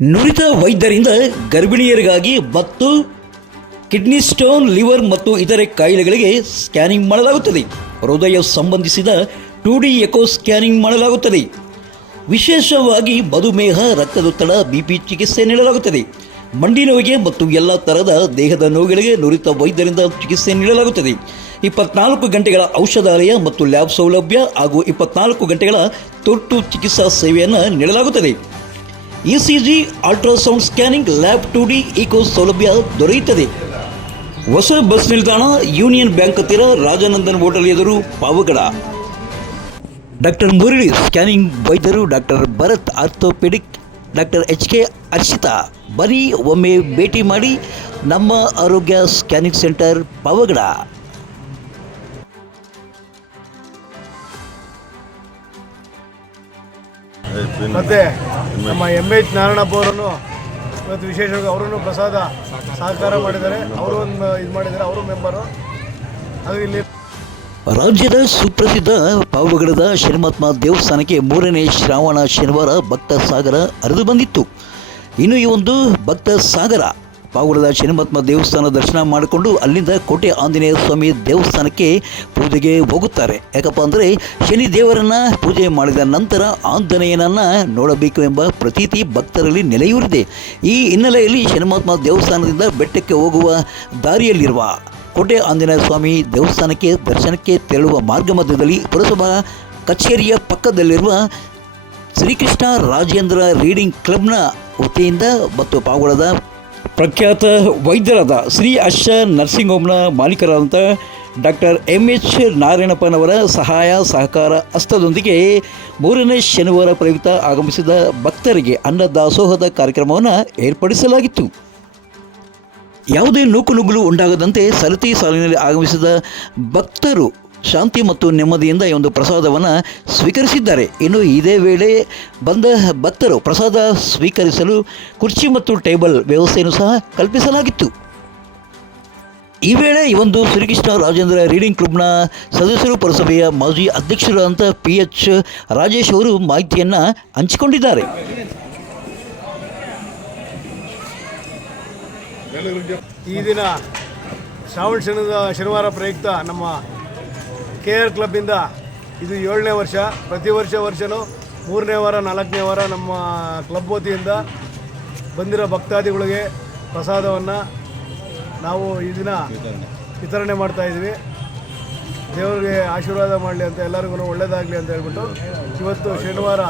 ನುರಿತ ವೈದ್ಯರಿಂದ ಗರ್ಭಿಣಿಯರಿಗಾಗಿ ಮತ್ತು ಕಿಡ್ನಿ ಸ್ಟೋನ್, ಲಿವರ್ ಮತ್ತು ಇತರೆ ಕಾಯಿಲೆಗಳಿಗೆ ಸ್ಕ್ಯಾನಿಂಗ್ ಮಾಡಲಾಗುತ್ತದೆ. ಹೃದಯ ಸಂಬಂಧಿಸಿದ ಟು ಡಿ ಎಕೋ ಸ್ಕ್ಯಾನಿಂಗ್ ಮಾಡಲಾಗುತ್ತದೆ. ವಿಶೇಷವಾಗಿ ಮಧುಮೇಹ, ರಕ್ತದೊತ್ತಡ ಬಿಪಿ ಚಿಕಿತ್ಸೆ ನೀಡಲಾಗುತ್ತದೆ. ಮಂಡಿ ನೋವಿಗೆ ಮತ್ತು ಎಲ್ಲ ತರಹದ ದೇಹದ ನೋವುಗಳಿಗೆ ನುರಿತ ವೈದ್ಯರಿಂದ ಚಿಕಿತ್ಸೆ ನೀಡಲಾಗುತ್ತದೆ. ಇಪ್ಪತ್ನಾಲ್ಕು ಗಂಟೆಗಳ ಔಷಧಾಲಯ ಮತ್ತು ಲ್ಯಾಬ್ ಸೌಲಭ್ಯ ಹಾಗೂ ಇಪ್ಪತ್ನಾಲ್ಕು ಗಂಟೆಗಳ ತುರ್ತು ಚಿಕಿತ್ಸಾ ಸೇವೆಯನ್ನು ನೀಡಲಾಗುತ್ತದೆ. ECG ultrasound scanning lab two D echo ಸೌಲಭ್ಯ ದೊರೆಯುತ್ತದೆ. ಹೊಸ ಬಸ್ ನಿಲ್ದಾಣ ಯೂನಿಯನ್ ಬ್ಯಾಂಕ್ ಹತ್ತಿರ ರಾಜನಂದನ್ ಹೋಟೆಲ್ ಎದುರು ಪಾವಗಡ. ಡಾಕ್ಟರ್ ಮುರಳಿ ಸ್ಕ್ಯಾನಿಂಗ್ ವೈದ್ಯರು doctor Bharath orthopaedic, doctor H K Harshitha ಬರೀ ಒಮ್ಮೆ ಭೇಟಿ ಮಾಡಿ ನಮ್ಮ ಆರೋಗ್ಯ ಸ್ಕ್ಯಾನಿಂಗ್ ಸೆಂಟರ್ ಪಾವಗಡ. ಮತ್ತೆ? ನಮ್ಮ ಎಂ ಎಚ್ ನಾರಾಯಣಪ್ಪ ಅವರನ್ನು ಇವತ್ತು ವಿಶೇಷವಾಗಿ ಅವರನ್ನು ಪ್ರಸಾದ ಸಹಕಾರ ಮಾಡಿದ್ದಾರೆ. ಅವರು ಒಂದು ಇದು ಮಾಡಿದ್ದಾರೆ. ಅವರು ಮೆಂಬರು. ಅದು ಇಲ್ಲಿ ರಾಜ್ಯದ ಸುಪ್ರಸಿದ್ಧ ಪಾವಗಡದ ಶನಿಮಾತ್ಮ ದೇವಸ್ಥಾನಕ್ಕೆ ಮೂರನೇ ಶ್ರಾವಣ ಶನಿವಾರ ಭಕ್ತ ಸಾಗರ ಹರಿದು ಬಂದಿತ್ತು. ಇನ್ನು ಈ ಒಂದು ಭಕ್ತ ಸಾಗರ ಪಾವಗಡದ ಶನಿಮಾತ್ಮ ದೇವಸ್ಥಾನ ದರ್ಶನ ಮಾಡಿಕೊಂಡು ಅಲ್ಲಿಂದ ಕೋಟೆ ಆಂಜನೇಯ ಸ್ವಾಮಿ ದೇವಸ್ಥಾನಕ್ಕೆ ಪೂಜೆಗೆ ಹೋಗುತ್ತಾರೆ. ಯಾಕಪ್ಪ ಅಂದರೆ ಶನಿ ದೇವರನ್ನ ಪೂಜೆ ಮಾಡಿದ ನಂತರ ಆಂಜನೇಯನನ್ನು ನೋಡಬೇಕು ಎಂಬ ಪ್ರತೀತಿ ಭಕ್ತರಲ್ಲಿ ನೆಲೆಯೂರಿದೆ. ಈ ಹಿನ್ನೆಲೆಯಲ್ಲಿ ಶನಿಮಹಾತ್ಮ ದೇವಸ್ಥಾನದಿಂದ ಬೆಟ್ಟಕ್ಕೆ ಹೋಗುವ ದಾರಿಯಲ್ಲಿರುವ ಕೋಟೆ ಆಂಜನೇಯ ಸ್ವಾಮಿ ದೇವಸ್ಥಾನಕ್ಕೆ ದರ್ಶನಕ್ಕೆ ತೆರಳುವ ಮಾರ್ಗ ಮಧ್ಯದಲ್ಲಿ ಪುರಸಭಾ ಕಚೇರಿಯ ಪಕ್ಕದಲ್ಲಿರುವ ಶ್ರೀಕೃಷ್ಣ ರಾಜೇಂದ್ರ ರೀಡಿಂಗ್ ಕ್ಲಬ್ನ ವತಿಯಿಂದ ಮತ್ತು ಪಾವಗಡದ ಪ್ರಖ್ಯಾತ ವೈದ್ಯರಾದ ಶ್ರೀ ಅಶ್ಶ ನರ್ಸಿಂಗ್ ಹೋಮ್ನ ಮಾಲೀಕರಾದಂಥ ಡಾಕ್ಟರ್ ಎಂ ಎಚ್ ನಾರಾಯಣಪ್ಪನವರ ಸಹಾಯ, ಸಹಕಾರ ಹಸ್ತದೊಂದಿಗೆ ಮೂರನೇ ಶನಿವಾರ ಪ್ರಯುಕ್ತ ಆಗಮಿಸಿದ ಭಕ್ತರಿಗೆ ಅನ್ನದಾಸೋಹದ ಕಾರ್ಯಕ್ರಮವನ್ನು ಏರ್ಪಡಿಸಲಾಗಿತ್ತು. ಯಾವುದೇ ನೂಕುನುಗ್ಗಲು ಉಂಟಾಗದಂತೆ ಸರತಿ ಸಾಲಿನಲ್ಲಿ ಆಗಮಿಸಿದ ಭಕ್ತರು ಶಾಂತಿ ಮತ್ತು ನೆಮ್ಮದಿಯಿಂದ ಈ ಒಂದು ಪ್ರಸಾದವನ್ನು ಸ್ವೀಕರಿಸಿದ್ದಾರೆ. ಇನ್ನು ಇದೇ ವೇಳೆ ಬಂದ ಭಕ್ತರು ಪ್ರಸಾದ ಸ್ವೀಕರಿಸಲು ಕುರ್ಚಿ ಮತ್ತು ಟೇಬಲ್ ವ್ಯವಸ್ಥೆಯನ್ನು ಸಹ ಕಲ್ಪಿಸಲಾಗಿತ್ತು. ಈ ವೇಳೆ ಈ ಒಂದು ಶ್ರೀಕೃಷ್ಣ ರಾಜೇಂದ್ರ ರೀಡಿಂಗ್ ಕ್ಲಬ್ನ ಸದಸ್ಯರು ಪುರಸಭೆಯ ಮಾಜಿ ಅಧ್ಯಕ್ಷರಾದಂಥ ಪಿ ಎಚ್ ರಾಜೇಶ್ ಅವರು ಮಾಹಿತಿಯನ್ನು ಹಂಚಿಕೊಂಡಿದ್ದಾರೆ. ಈ ದಿನ ಶ್ರಾವಣ ಶನಿವಾರ ಪ್ರಯುಕ್ತ ನಮ್ಮ ಕೆ ಆರ್ ಕ್ಲಬ್ಬಿಂದ ಇದು ಏಳನೇ ವರ್ಷ. ಪ್ರತಿ ವರ್ಷ ವರ್ಷವೂ ಮೂರನೇ ವಾರ ನಾಲ್ಕನೇ ವಾರ ನಮ್ಮ ಕ್ಲಬ್ ವತಿಯಿಂದ ಬಂದಿರೋ ಭಕ್ತಾದಿಗಳಿಗೆ ಪ್ರಸಾದವನ್ನು ನಾವು ಈ ದಿನ ವಿತರಣೆ. ಮಾಡ್ತಾ ಇದ್ವಿ. ದೇವರಿಗೆ ಆಶೀರ್ವಾದ ಮಾಡಲಿ ಅಂತ ಎಲ್ಲರಿಗೂ ಒಳ್ಳೇದಾಗಲಿ ಅಂತ ಹೇಳ್ಬಿಟ್ಟು ಇವತ್ತು ಶನಿವಾರ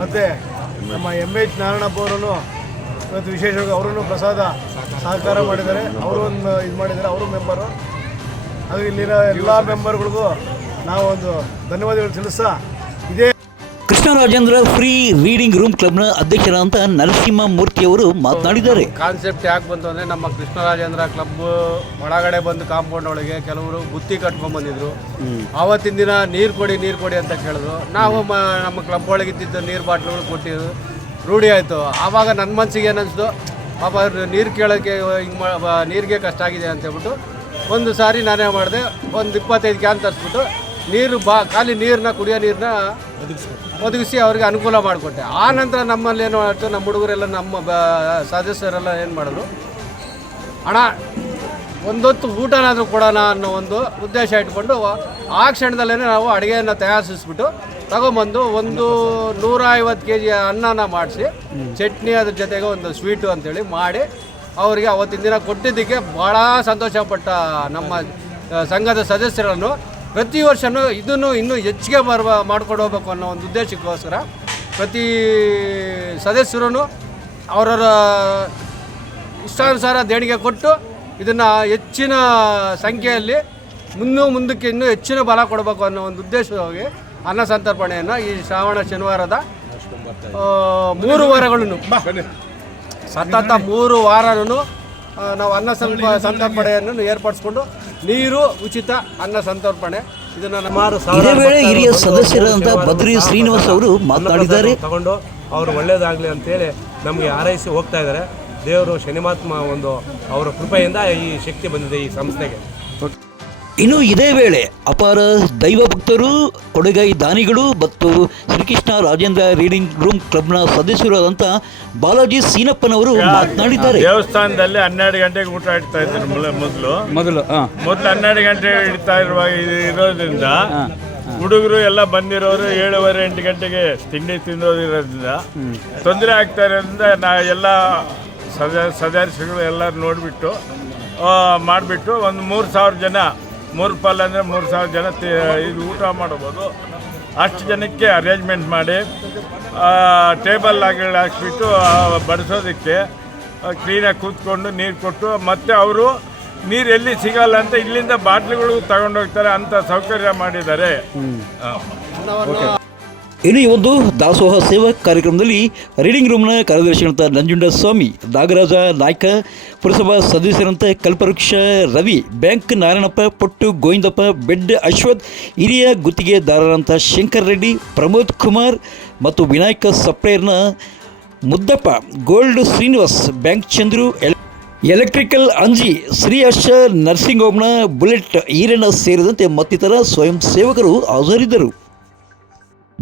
ಮತ್ತು ನಮ್ಮ ಎಂ ಎಚ್ ನಾರಾಯಣಪ್ಪ ಅವರನ್ನು ಇವತ್ತು ವಿಶೇಷವಾಗಿ ಅವರನ್ನು ಪ್ರಸಾದ ಸಹಕಾರ ಮಾಡಿದ್ದಾರೆ. ಅವರು ಒಂದು ಇದು ಮಾಡಿದ್ದಾರೆ. ಅವರು ಮೆಂಬರು ಅದು ಇಲ್ಲಿನ ಎಲ್ಲ ಮೆಂಬರ್ಗಳಿಗೂ ನಾವು ಒಂದು ಧನ್ಯವಾದಗಳು ತಿಳಿಸ್ತಾ ಇದೇ ಕೃಷ್ಣರಾಜೇಂದ್ರ ಫ್ರೀ ರೀಡಿಂಗ್ ರೂಮ್ ಕ್ಲಬ್ನ ಅಧ್ಯಕ್ಷರಾದಂಥ ನರಸಿಂಹ ಮೂರ್ತಿಯವರು ಮಾತನಾಡಿದ್ದಾರೆ. ಕಾನ್ಸೆಪ್ಟ್ ಯಾಕೆ ಬಂತು ಅಂದರೆ ನಮ್ಮ ಕೃಷ್ಣರಾಜೇಂದ್ರ ಕ್ಲಬ್ ಒಳಗಡೆ ಬಂದು ಕಾಂಪೌಂಡ್ ಒಳಗೆ ಕೆಲವರು ಬುತ್ತಿ ಕಟ್ಕೊಂಡ್ ಬಂದಿದ್ರು. ಆವತ್ತಿನ ದಿನ ನೀರು ಕೊಡಿ ನೀರು ಕೊಡಿ ಅಂತ ಕೇಳಿದ್ರು. ನಾವು ಮ ನಮ್ಮ ಕ್ಲಬ್ ಒಳಗೆ ಇದ್ದಿದ್ದು ನೀರು ಬಾಟ್ಲುಗಳು ಕೊಟ್ಟಿದ್ರು. ರೂಢಿ ಆಯಿತು. ಆವಾಗ ನನ್ನ ಮನಸ್ಸಿಗೆ ಏನನ್ನಿಸ್ತು ಪಾಪ ನೀರು ಕೇಳೋಕ್ಕೆ ಹಿಂಗೆ ಮಾ ನೀರಿಗೆ ಕಷ್ಟ ಆಗಿದೆ ಅಂತ ಹೇಳ್ಬಿಟ್ಟು ಒಂದು ಸಾರಿ ನಾನೇ ಮಾಡಿದೆ ಒಂದು ಇಪ್ಪತ್ತೈದು ಕ್ಯಾನ್ ತರಿಸ್ಬಿಟ್ಟು ನೀರು ಬಾ ಖಾಲಿ ನೀರನ್ನ ಕುಡಿಯೋ ನೀರನ್ನ ಒದಗಿಸಿ ಅವ್ರಿಗೆ ಅನುಕೂಲ ಮಾಡಿಕೊಟ್ಟೆ. ಆ ನಂತರ ನಮ್ಮಲ್ಲಿ ಏನು ಆಯಿತು ನಮ್ಮ ಹುಡುಗರೆಲ್ಲ ನಮ್ಮ ಬ ಸದಸ್ಯರೆಲ್ಲ ಏನು ಮಾಡಿದ್ರು ಹಣ ಒಂದೊತ್ತು ಊಟನಾದರೂ ಕೊಡೋಣ ಅನ್ನೋ ಒಂದು ಉದ್ದೇಶ ಇಟ್ಕೊಂಡು ಆ ಕ್ಷಣದಲ್ಲೇ ನಾವು ಅಡುಗೆಯನ್ನು ತಯಾರಿಸಿಸ್ಬಿಟ್ಟು ತಗೊಂಬಂದು ಒಂದು ನೂರ ಐವತ್ತು ಕೆ ಜಿ ಅನ್ನನ ಮಾಡಿಸಿ ಚಟ್ನಿ ಅದ್ರ ಜೊತೆಗೆ ಒಂದು ಸ್ವೀಟು ಅಂತೇಳಿ ಮಾಡಿ ಅವರಿಗೆ ಅವತ್ತಿನ ದಿನ ಕೊಟ್ಟಿದ್ದಕ್ಕೆ ಭಾಳ ಸಂತೋಷಪಟ್ಟ ನಮ್ಮ ಸಂಘದ ಸದಸ್ಯರನ್ನು ಪ್ರತಿ ವರ್ಷವೂ ಇದನ್ನು ಇನ್ನೂ ಹೆಚ್ಚಿಗೆ ಬರುವ, ಮಾಡ್ಕೊಂಡು ಹೋಗ್ಬೇಕು ಅನ್ನೋ ಒಂದು ಉದ್ದೇಶಕ್ಕೋಸ್ಕರ ಪ್ರತಿ ಸದಸ್ಯರೂ ಅವರವರ ಇಷ್ಟಾನುಸಾರ ದೇಣಿಗೆ ಕೊಟ್ಟು ಇದನ್ನು ಹೆಚ್ಚಿನ ಸಂಖ್ಯೆಯಲ್ಲಿ ಮುನ್ನೂ ಮುಂದಕ್ಕೆ ಇನ್ನೂ ಹೆಚ್ಚಿನ ಬಲ ಕೊಡಬೇಕು ಅನ್ನೋ ಒಂದು ಉದ್ದೇಶವಾಗಿ ಅನ್ನ ಸಂತರ್ಪಣೆಯನ್ನು ಈ ಶ್ರಾವಣ ಶನಿವಾರದ ಮೂರು ವಾರಗಳನ್ನು ಸತತ ಮೂರು ವಾರನೂ ನಾವು ಅನ್ನ ಸಂಪ ಸಂತರ್ಪಣೆಯನ್ನು ಏರ್ಪಡಿಸ್ಕೊಂಡು ನೀರು ಉಚಿತ ಅನ್ನ ಸಂತರ್ಪಣೆ. ಇದನ್ನು ಇದೇ ವೇಳೆ ಹಿರಿಯ ಸದಸ್ಯರಾದಂಥ ಬದ್ರಿ ಶ್ರೀನಿವಾಸ್ ಅವರು ಮಾತನಾಡಿದ್ದಾರೆ. ತಗೊಂಡು ಅವರು ಒಳ್ಳೇದಾಗಲಿ ಅಂತೇಳಿ ನಮಗೆ ಹಾರೈಸಿ ಹೋಗ್ತಾ ಇದ್ದಾರೆ. ದೇವರು ಶನಿಮಾತ್ಮ ಒಂದು ಅವರ ಕೃಪೆಯಿಂದ ಈ ಶಕ್ತಿ ಬಂದಿದೆ ಈ ಸಂಸ್ಥೆಗೆ. ಇನ್ನು ಇದೇ ವೇಳೆ ಅಪಾರ ದೈವ ಭಕ್ತರು ಕೊಡಗೈ ದಾನಿಗಳು ಮತ್ತು ಶ್ರೀಕೃಷ್ಣ ರಾಜೇಂದ್ರ ರೀಡಿಂಗ್ ರೂಮ್ ಕ್ಲಬ್ನ ಸದಸ್ಯರಾದಂಥ ಬಾಲಾಜಿ ಸೀನಪ್ಪನವರು ಮಾತನಾಡಿದ್ದಾರೆ. ದೇವಸ್ಥಾನದಲ್ಲಿ ಹನ್ನೆರಡು ಗಂಟೆಗೆ ಊಟ ಇಡ್ತಾ ಇದ್ದಾರೆ ಮೊದಲು ಮೊದಲು. ಮೊದಲು ಹನ್ನೆರಡು ಗಂಟೆ ಇಡ್ತಾ ಇರುವ ಇರೋದ್ರಿಂದ ಹುಡುಗರು ಎಲ್ಲ ಬಂದಿರೋರು ಏಳುವರೆ ಎಂಟು ಗಂಟೆಗೆ ತಿಂಡಿ ತಿನ್ನೋದಿರೋದ್ರಿಂದ ತೊಂದರೆ ಆಗ್ತಾ ಇರೋದ್ರಿಂದ ನಾ ಎಲ್ಲ ಸದ ಸದಸ್ಯಗಳು ಎಲ್ಲರೂ ನೋಡಿಬಿಟ್ಟು ಮಾಡಿಬಿಟ್ಟು ಒಂದು ಮೂರು ಸಾವಿರ ಜನ ಮೂರು ಪಾಲ್ ಅಂದರೆ ಮೂರು ಸಾವಿರ ಜನ ಇದು ಊಟ ಮಾಡ್ಬೋದು. ಅಷ್ಟು ಜನಕ್ಕೆ ಅರೇಂಜ್ಮೆಂಟ್ ಮಾಡಿ ಟೇಬಲ್ ಆಗಿ ಹಾಕ್ಬಿಟ್ಟು ಬಡಿಸೋದಕ್ಕೆ ಕ್ಲೀನಾಗಿ ಕೂತ್ಕೊಂಡು ನೀರು ಕೊಟ್ಟು ಮತ್ತು ಅವರು ನೀರು ಎಲ್ಲಿ ಸಿಗಲ್ಲ ಅಂತ ಇಲ್ಲಿಂದ ಬಾಟ್ಲಿಗಳು ತಗೊಂಡೋಗ್ತಾರೆ ಅಂತ ಸೌಕರ್ಯ ಮಾಡಿದ್ದಾರೆ. ಇನ್ನು ಈ ಒಂದು ದಾಸೋಹ ಸೇವಾ ಕಾರ್ಯಕ್ರಮದಲ್ಲಿ ರೀಡಿಂಗ್ ರೂಮ್ನ ಕಾರ್ಯದರ್ಶಿಗಳಂತ ನಂಜುಂಡ ಸ್ವಾಮಿ, ನಾಗರಾಜ ನಾಯ್ಕ, ಪುರಸಭಾ ಸದಸ್ಯರಂತ ಕಲ್ಪವೃಕ್ಷ ರವಿ, ಬ್ಯಾಂಕ್ ನಾರಾಯಣಪ್ಪ, ಪೊಟ್ಟು ಗೋವಿಂದಪ್ಪ, ಬೆಡ್ ಅಶ್ವಥ್, ಹಿರಿಯ ಗುತ್ತಿಗೆದಾರರಂತ ಶಂಕರ್ ರೆಡ್ಡಿ, ಪ್ರಮೋದ್ ಕುಮಾರ್ ಮತ್ತು Vinayaka ಸಪ್ರೇರ್ನ Muddappa, gold Srinivas, bank Chandru, L electrical Anji, Shri Harsha nursing ಹೋಮ್ನ bullet Iranna ಸೇರಿದಂತೆ ಮತ್ತಿತರ ಸ್ವಯಂ ಸೇವಕರು ಹಾಜರಿದ್ದರು.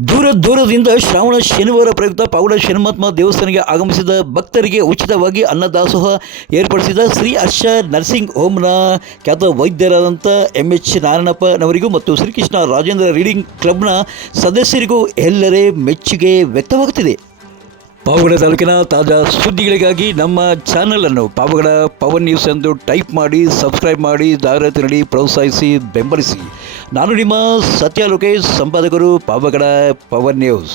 ದೂರ ದೂರದಿಂದ ಶ್ರಾವಣ, ಶನಿವಾರ ಪ್ರಯುಕ್ತ ಪಾವಡ ಶನಿಮಾತ್ಮ ದೇವಸ್ಥಾನಕ್ಕೆ ಆಗಮಿಸಿದ ಭಕ್ತರಿಗೆ ಉಚಿತವಾಗಿ ಅನ್ನದಾಸೋಹ ಏರ್ಪಡಿಸಿದ ಶ್ರೀ ಹರ್ಷ ನರ್ಸಿಂಗ್ ಹೋಮ್ನ ಖ್ಯಾತ ವೈದ್ಯರಾದಂಥ ಎಂ ಎಚ್ ನಾರಾಯಣಪ್ಪನವರಿಗೂ ಮತ್ತು ಶ್ರೀಕೃಷ್ಣ ರಾಜೇಂದ್ರ ರೀಡಿಂಗ್ ಕ್ಲಬ್ನ ಸದಸ್ಯರಿಗೂ ಎಲ್ಲರೇ ಮೆಚ್ಚುಗೆ ವ್ಯಕ್ತವಾಗುತ್ತಿದೆ. ಪಾವಗಡ ತಾಲೂಕಿನ ತಾಜಾ ಸುದ್ದಿಗಳಿಗಾಗಿ ನಮ್ಮ ಚಾನಲನ್ನು ಪಾವಗಡ ಪವನ್ ನ್ಯೂಸ್ ಎಂದು ಟೈಪ್ ಮಾಡಿ, ಸಬ್ಸ್ಕ್ರೈಬ್ ಮಾಡಿ ಜಾಗ್ರತೆ ನೀಡಿ ಪ್ರೋತ್ಸಾಹಿಸಿ, ಬೆಂಬಲಿಸಿ. ನಾನು ನಿಮ್ಮ ಸತ್ಯ ಲೋಕೇಶ್ ಸಂಪಾದಕರು ಪಾವಗಡ ಪವರ್ ನ್ಯೂಸ್.